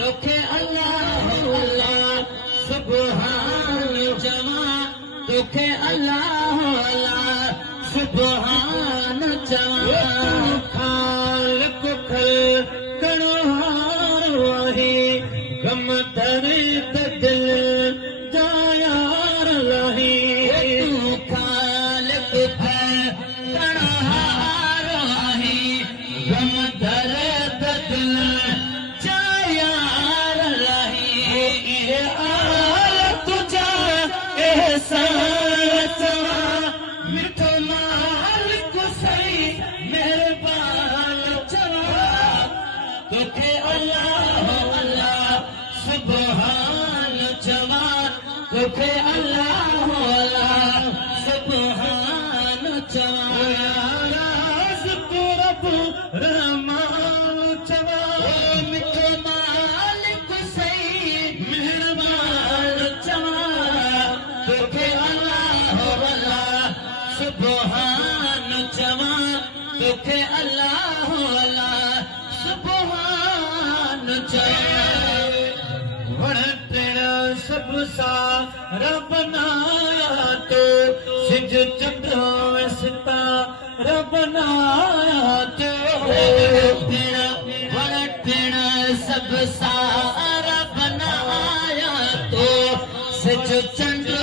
तोखे अल्लाह अल्लाह सुभान चवा तोखे अल्लाह अल्लाह सुभान चवा खालिक खलकणो हारो आहे गम तरे त दिल जा यार लाही तू खालिक खलकणो हारो आहे गम तरे त दिल जा यार लाही ये आल तुझा एहसान चवा मिठो मालिक सही मेहरबान चवा तोखे अल्लाह अल्लाह सुभान चवा तोखे अल्लाह अल्लाह सुभान चवा राज़ रब रहमान चवा मिठो मालिक सही मेहरबान चवा तोखे अल्लाह अल्लाह सुभान चवा तोखे अल्लाह अल्लाह सुभान चवा वणटिण सब सारा बनाया तो सिज चंद्र सितारा बनाया तो वणटिण सब सारा बनाया तो सिज चंद्र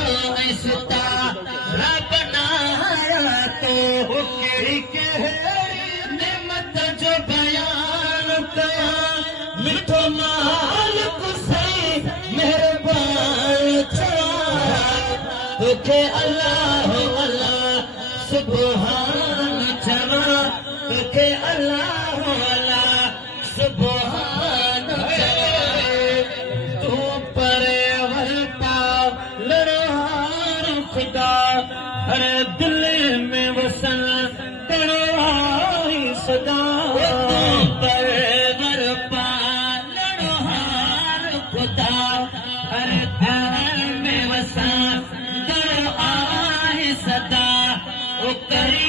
सितारा बनाया तो कहिड़ी कहिड़ी नेमत जो बयान कया मिठो मालिक सही मेहरबान चवा तोखे अल्लाह अल्लाह सुभान चवा तोखे अल्लाह अल्लाह सुभान चवा तू परवर पालण हार खुदा हर दिल में वसन तड़वाई सदा परवर पालण हार खुदा हर दिल में वसन तड़वाई सदा ओ करी